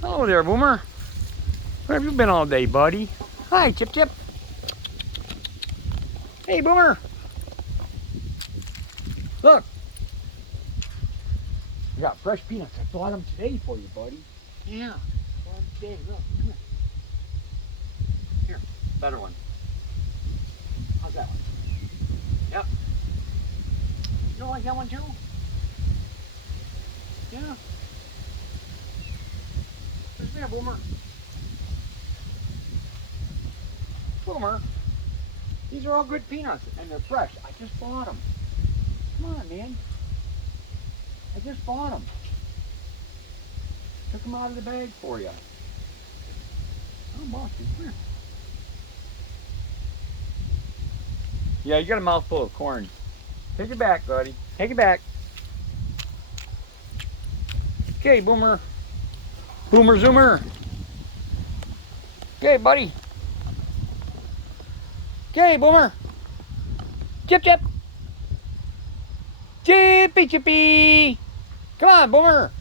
Hello there, Boomer. Where have you been all day, buddy? Hi, Chip Chip. Hey, Boomer. Look. I got fresh peanuts. I bought them today for you, buddy. Yeah. Bought them today. Look, come here. Here, better one. How's that one? Yep. You don't like that one too? Yeah. Where's there, Boomer? Boomer. These are all good peanuts, and they're fresh. I just bought them. Come on, man. I just bought them. Took them out of the bag for you. Oh, Boston, come here. Yeah, you got a mouthful of corn. Take it back, buddy. Take it back. Okay, Boomer. Boomer Zoomer. Okay, buddy. Okay, Boomer. Chip Chip. Chippy Chippy. Come on, Boomer.